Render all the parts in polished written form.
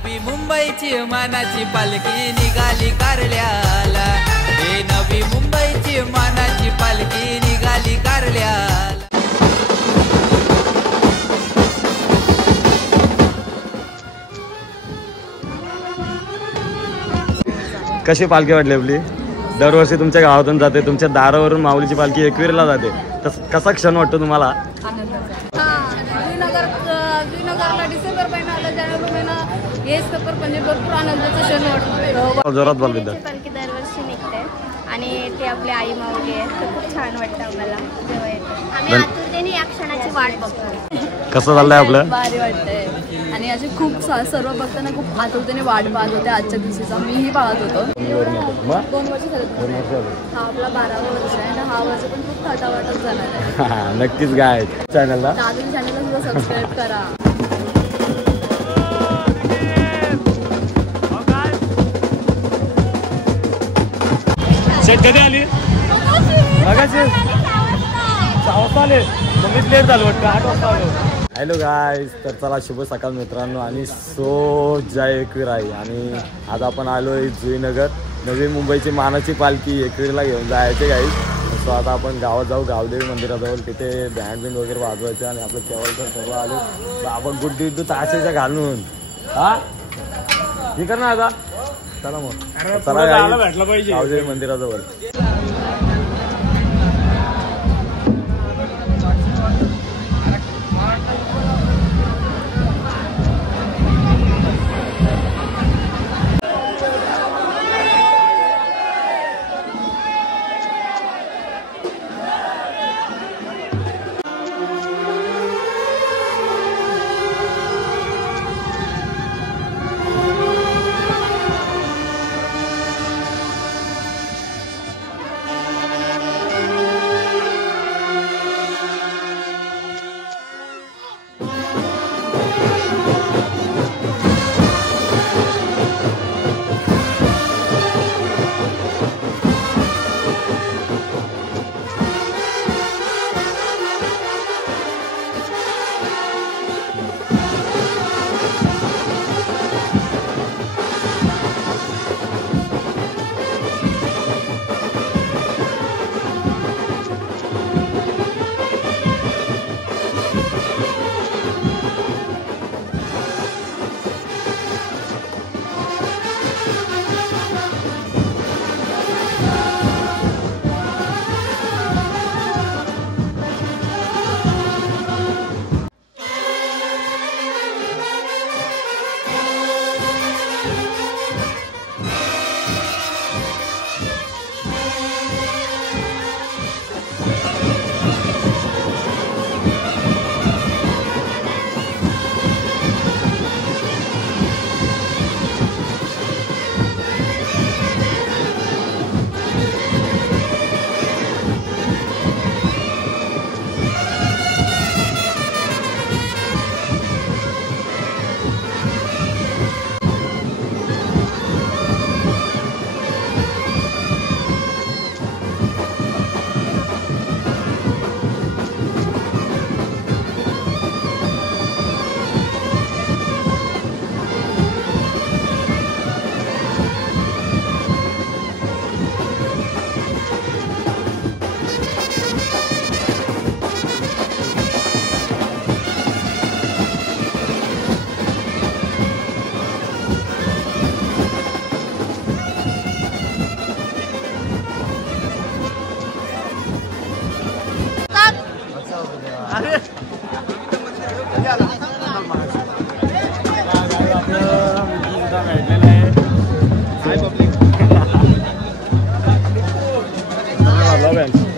नवी मुंबईची मानाची पालखी निघाली कारल्याला, हे नवी मुंबईची मानाची पालखी निघाली कारल्याला। कशी पालखी वाटली आपली? दरवर्षी तुमच्या गावातून जाते, तुमच्या दारावरून माऊलीची पालखी एकविरेला जाते, कसा क्षण वाटतो तुम्हाला? श्रीनगरला डिसेंबर महिना आला, जानेवारी महिना हेच पेपर म्हणजे भरपूर आनंदाचा क्षण वाटतो। जोरात पालखी दरवर्षी निघते आणि ते आपली आई माऊली आहे, खूप छान वाटतं आम्हाला जेव्हा येते। आम्ही आतुरतेने या क्षणाची वाट बघतो। कसं चाललंय आपलं? भारी वाटतंय आणि असे खूप सर्व भक्तांना खूप आतुरतेने वाट पाहत होते आजच्या दिवशीचा, मीही पाहत होतो। 2 वर्ष झाले, हा आपला 12वा वर्ष आहे आणि हा वर्ष पण खूप थाटावाटच झाला आहे। नक्कीच काय चॅनलला सुद्धा सबस्क्राईब करा। कधी आली? हॅलो गाईज, तर चला शुभ सकाळ मित्रांनो आणि सो जय एकवीर आहे। आणि आज आपण आलो आहे जुईनगर, नवी मुंबईची मानाची पालखी एकवीरला घेऊन जायचे गाईज। सो आता आपण गावात जाऊ, गावदेवी मंदिराजवळ, तिथे बँड बिंड वगैरे वाजवायचे आणि आपलं केवळ सर्व आलो आपण गुड्डी उड्डू ताशेच्या घालून हा हे कर ना आता। चला मग चला गावदेवी मंदिराजवळ।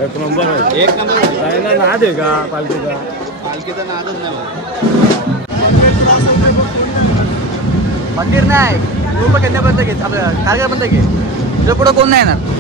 एक नंबर नाद आहे का पालखीचा? पालखीचा नादच नाही, मंदिर नाही रूप केंद्रापर्यंत घे, आपल्या कारगापर्यंत घे, तुझ्या पुढं कोण नाही येणार।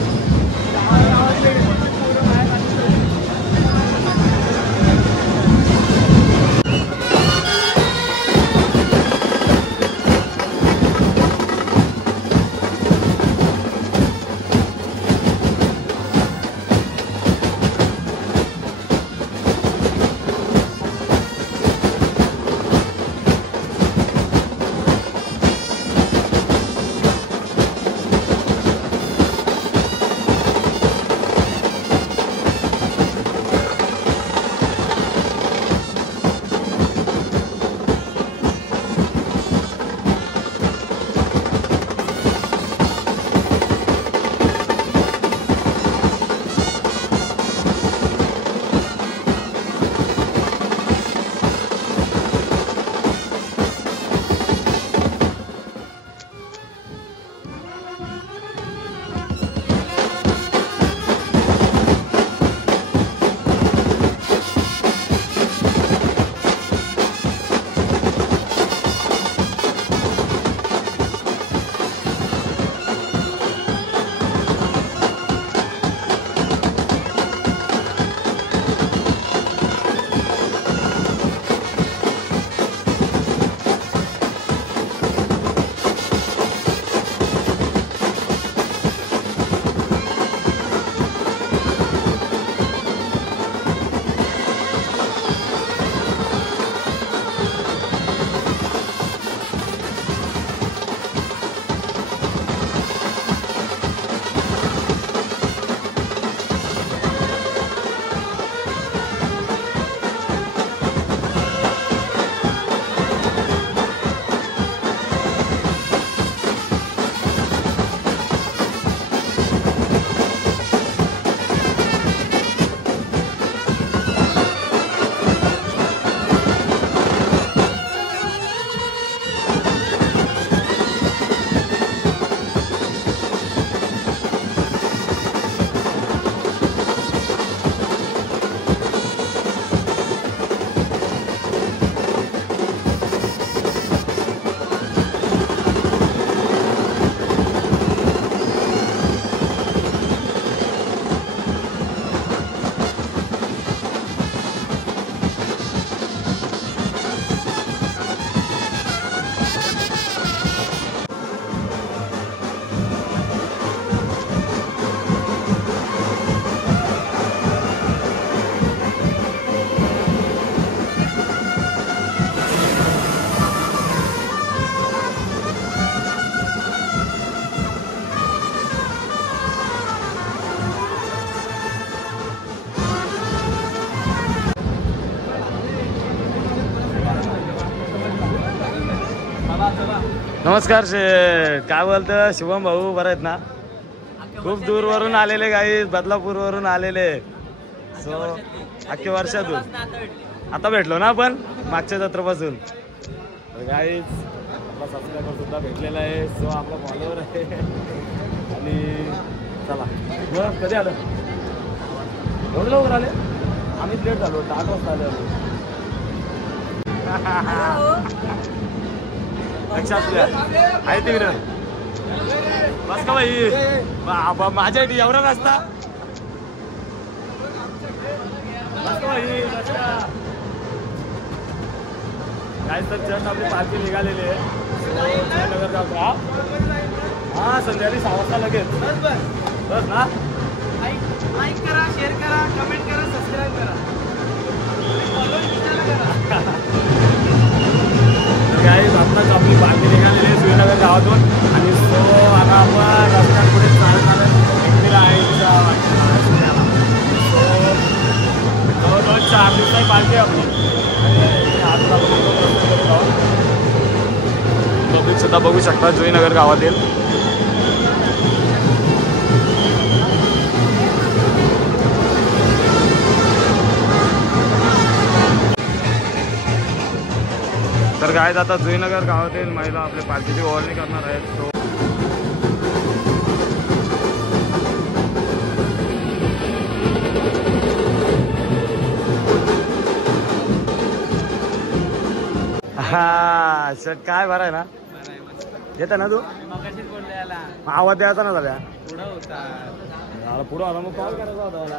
नमस्कार शेठ, काय बोलतं शुभम भाऊ, बरं आहेत ना? खूप दूरवरून आलेले गाई, बदलापूरवरून आलेले. सो अख्ख्या वर्षातून आता भेटलो ना आपण मागच्या जत्रेपासून. गाईज आपला सबस्क्रायबर सुद्धा भेटलेला आहे. सो आपला फॉलोअर आहे. आणि चला मग कधी आलं? एवढं लवकर आले? आम्ही लेट झालो, 8 वाजता आले. लक्षात आहे तिकडं. बस का बाई, माझ्या एवढा रस्ता. बस का बाई, बस का. काय तर चंद आपली पालखी निघालेली आहे. हा संध्याकाळी 6 वाजता लगेच. बस ना. लाईक करा, शेअर करा, कमेंट करा, सबस्क्राईब करा. गाईज आत्ताच आपली पालखी निघालेली आहे श्रीनगर गावातून. आणि सो आता आपण रस्त्यात पुढे चालणार आहे. जवळजवळ 4 दिवसाची पालखी आहे आपली. आणि पब्लिक सुद्धा बघू शकता जुईनगर गावातील. तर गाईज आता जुईनगर गावातील महिला आपल्या पालखीची ओवाळणी करणार आहेत. तो हा शर्ट काय बरं आहे ना? येतं ना तू? आवाज द्यायचा ना झाल्या पुढं आला मग कॉल करायचा होता मला.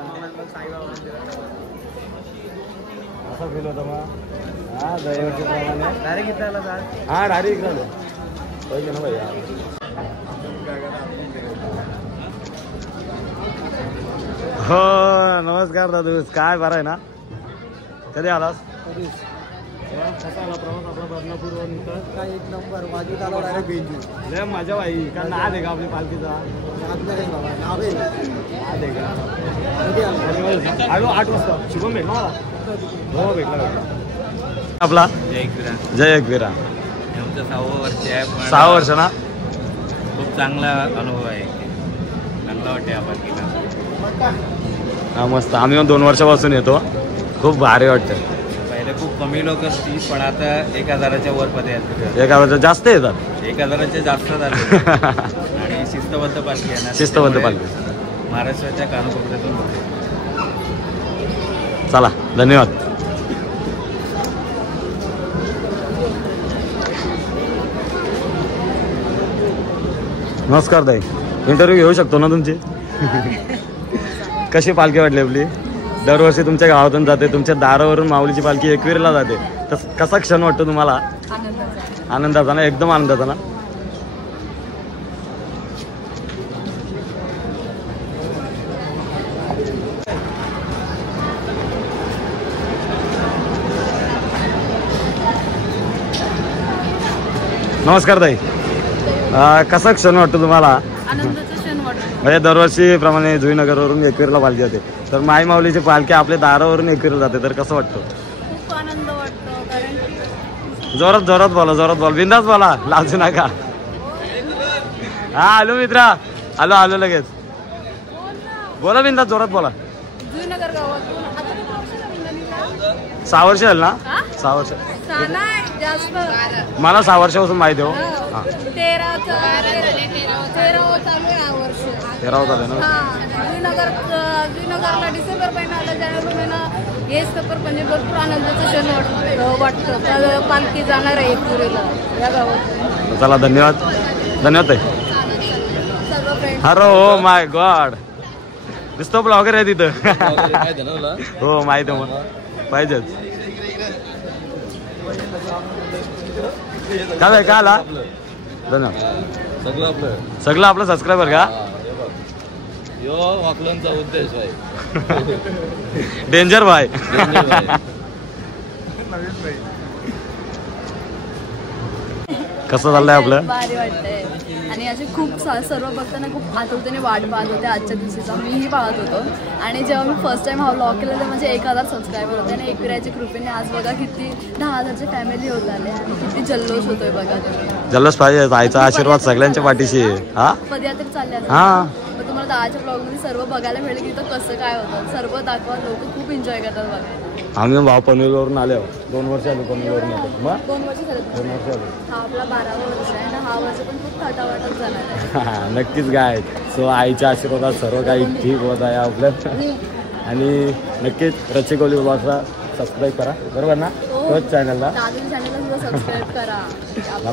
असा फील होता मग. हा दरवर्षी प्रमाणे डायरेक्ट इथं आला. हा डायरेक्ट इकडं आलो पाहिजे ना भाई. हो नमस्कार दादू, काय बरं आहे ना? कधी आलास? कसा आला प्रवास आपला बदलापूरवरून? काय एक नंबर. माझी आलो डायरेक्ट बेंजू. लय मजा भाई. का नाद आहे का आपली पालखीचा? नाव आहे का? आलो 8 वाजता. शुभम भेटला मला? हो भेटला. आपला जय एकविरा. आमचं 6वं वर्ष आहे. 6 वर्ष ना? खूप चांगला अनुभव आहे. चांगला वाटते आपण केला. हा मस्त. आम्ही 2 वर्षापासून येतो. खूप भारी वाटतं. पहिले खूप कमी लोक असतील पण आता 1000च्या वर मध्ये आहेत. 1000 जास्त येतात. 1000चे जास्त झाले. आणि शिस्तबद्ध पालखी आहे ना. शिस्तबद्ध पालखी महाराष्ट्राच्या कानाकोपऱ्यातून होते. चला धन्यवाद. नमस्कार ताई, इंटरव्ह्यू घेऊ शकतो ना तुमची? कशी पालखी वाटली आपली? दरवर्षी तुमच्या गावातून जाते, तुमच्या दारावरून माऊलीची पालखी एकविरेला जाते. कसा क्षण वाटतो तुम्हाला? आनंदाचा ना? एकदम आनंदाचा ना? नमस्कार ताई, कसा क्षण वाटतो तुम्हाला? आनंदाचा क्षण वाटतो. म्हणजे दरवर्षी प्रमाणे जुईनगरवरून एकविरेला पालखी जाते, तर माई माऊलीची पालखी आपल्या दारावरून एकविरेला जाते, तर कसं वाटतं? खूप आनंद वाटतो. कारण की जोरात जोरात बोला, जोरात बोला, बिंदास बोला, लाजू नका. हा आलो मित्रा, आलो आलो लगेच. बोला बिंदास, जोरात बोला. जुईनगर गावातून आता किती वर्ष झाली नवीनला? 6 वर्ष झाली ना? हा? 6 वर्ष. नाही जास्त. मला 6 वर्षापासून माहिती आहे. हो हा 13 चालू आहे हा वर्ष. 13 झाले ना? हा जुईनगरला डिसेंबर महिना आला, जानेवारी महिना हेच पेपर म्हणजे भरपूर आनंदाचं क्षण वाटतं. पालखी जाणार आहे एकविरेला या गावात. चला धन्यवाद. धन्यवाद ताई. सर्व फ्रेंड. अरे हो माय गॉड, नुसतं ब्लॉगर आहे तिथं. हो माहिती आहे, मग पाहिजेच. काय काय आला? धन्यवाद. सगळं आपलं सबस्क्रायबर का? वाकलनचा उद्देश आहे. डेंजर भाई. कसं चाललंय आपलं? भारी वाटतंय. आणि असे खूप सर्व भक्तांना खूप आतुरतेने वाट पाहत होते आजच्या दिवशीचा. मीही पाहत होतो. आणि जेव्हा मी फर्स्ट टाइम हा व्लॉग केला तेव्हा माझे 1000 सबस्क्रायबर होते आणि एकविराच्या कृपेने आज बघा किती 10,000ची फॅमिली होत आले आणि किती जल्लोष होतोय बघा तुम्ही. जल्लोष पाहिजे, आईचा आशीर्वाद सगळ्यांच्या पाठीशी आहे. हा पदयात्रा चालल्या हा मग तुम्हाला दहाच्या ब्लॉगमध्ये सर्व बघायला मिळेल की इथं कसं काय होतं. सर्व दाखवा, लोक खूप एन्जॉय करतात बघा. आम्ही भाऊ पनवेलवरून आले 2 वर्ष आलो पनवेलवरून येतो. मग 2 वर्ष झाले. 2 वर्ष आलो. हा आपला 12वा वर्ष आहे ना. हा वर्ष पण खूप थाटावाटत जाणार आहे. नक्कीच काय. सो आईच्या आशीर्वादात सर्व काही ठीक होत आहे आपलं. आणि नक्कीच रचिकोली ब्लॉगला सबस्क्राईब करा, बरोबर ना? तोच चॅनलला चॅनलला सबस्क्राईब करा.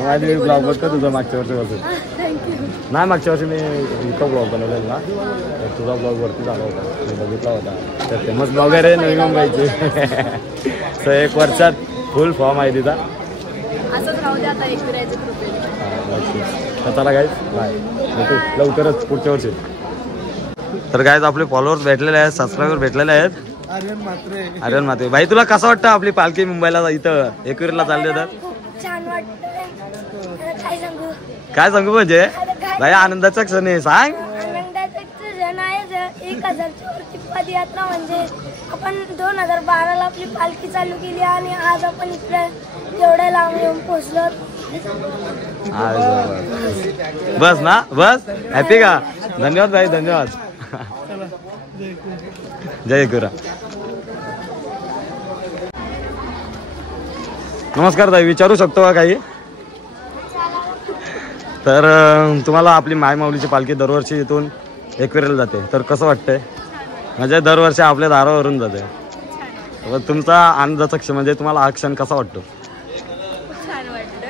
माझी मी ब्लॉग बघतो तुझं मागच्या वर्षीपासून. थँक्यू. नाही मागच्या वर्षी मी इथं ब्लॉग बनवलेला ना, तर तुझा ब्लॉग वरती झाला होता, मी बघितला होता. तर फेमस ब्लॉगर आहे नवी मुंबईची. सो 1 वर्षात फुल फॉर्म आहे तिचा. असंच राहू दे आता एकविराच्या कृपेने. तर चला गाईज बाय, भेटू लवकरच पुढच्या वर्षी. तर गाईज आपले फॉलोअर्स भेटलेले आहेत, सबस्क्रायबर भेटलेले आहेत. आर्यन म्हात्रे भाई, तुला कसं वाटतं आपली पालखी मुंबईला इथं एकविरीला चालली तर? छान वाटतं. काय सांगू म्हणजे भाई आनंदाचा क्षण आहे, सांग. आनंदाचा क्षण आहे. 1000च्या वरती पदयात्रा म्हणजे आपण 2012ला आपली पालखी चालू केली आणि आज आपण इकडे एवढ्या लांब येऊन पोहोचलो. बस ना, बस हॅपी का? धन्यवाद भाई, धन्यवाद. जय गुरा. नमस्कार ताई, विचारू शकतो का काही? तर तुम्हाला आपली मायमाऊलीची पालखी दरवर्षी इथून एकविरेला जाते, तर कसं वाटतंय? म्हणजे दरवर्षी आपल्या दारावरून जाते. तर तुमचा आनंदाचा क्षण म्हणजे तुम्हाला हा क्षण कसा वाटतो? छान वाटतं.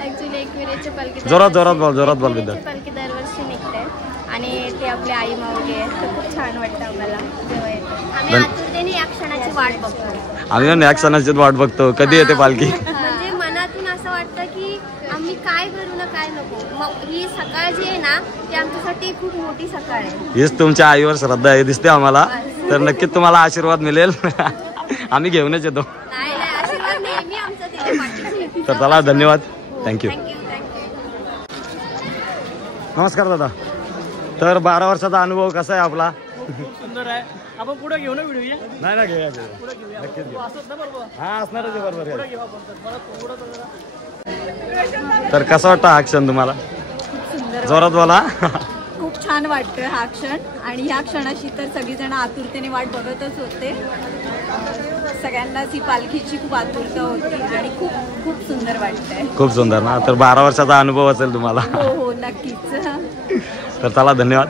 ॲक्च्युली एकविरेची पालखी जोरात बोल विद्या. पालखी दरवर्षी निघते आणि ते आपली आई माऊली आहे, तर खूप छान वाटतं आम्हाला जेव्हा येतो. आम्ही आतुरतेने या क्षणाची वाट बघतो. आम्ही या क्षणाची वाट बघतो, कधी येते पालखी. म्हणजे मनातून असं वाटतं की आम्ही काय करू ना काय नको. मग ही सकाळ जी आहे ना ती आमच्यासाठी खूप मोठी सकाळ आहे. हीच तुमच्या आईवर श्रद्धा आहे दिसते आम्हाला, तर नक्कीच तुम्हाला आशीर्वाद मिळेल. आम्ही घेऊनच येतो. नाही आशीर्वाद नेहमी आमचा तिथे पाठीशी. तर चला, धन्यवाद, थँक्यू. थँक्यू. नमस्कार दादा. तर 12 वर्षाचा अनुभव कसा आहे आपला? सुंदर आहे. आपण पुढे घेऊ ना व्हिडिओ. नाही ना, घेऊया नक्कीच घेऊ. हा असणारच आहे, बरोबर आहे. तर कसा वाटतं हा क्षण तुम्हाला? जोरात बोला. खूप छान वाटतं हा क्षण. आणि ह्या क्षणाशी तर सगळीजण आतुरतेने वाट बघतच होते. सगळ्यांनाच ही पालखीची खूप आतुरता होती आणि खूप खूप सुंदर वाटतंय. खूप सुंदर ना. तर 12 वर्षाचा अनुभव असेल तुम्हाला. हो नक्कीच. तर चला, धन्यवाद.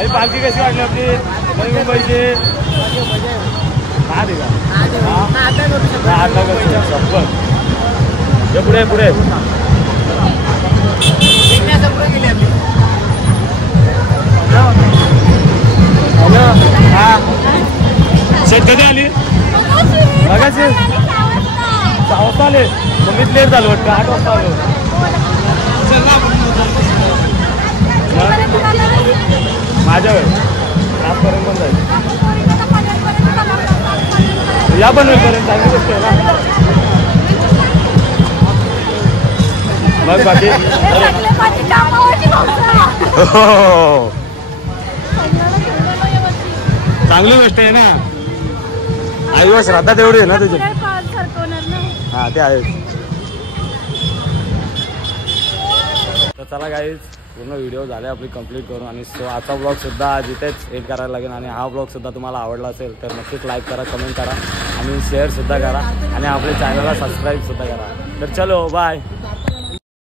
भाई पालखी कशी वाटली आपली नवी मुंबईची? आता पुढे पुढे हॅलो हा शेत कधी आली? बघायची 6 वाजता आले. मग लेट झालो वाटतं 8 वाजता आलो. माझ्या वेळ आजपर्यंत पण जाईल या बनवेपर्यंत चांगली गोष्ट आहे ना. मग बाकी चांगली गोष्ट आहे ना. आईवर श्रद्धा तेवढी आहे ना तुझी. हा ते आहे. तर चला गाईज पूर्ण व्हिडिओ झाले आपली कंप्लीट करून आणि सो आजचा ब्लॉग सुद्धा आज इथेच एड करायला लागेल. आणि हा ब्लॉग सुद्धा तुम्हाला आवडला असेल तर नक्कीच लाईक करा, कमेंट करा आणि शेअर सुद्धा करा आणि आपल्या चॅनलला सबस्क्राईब सुद्धा करा. तर चलो बाय.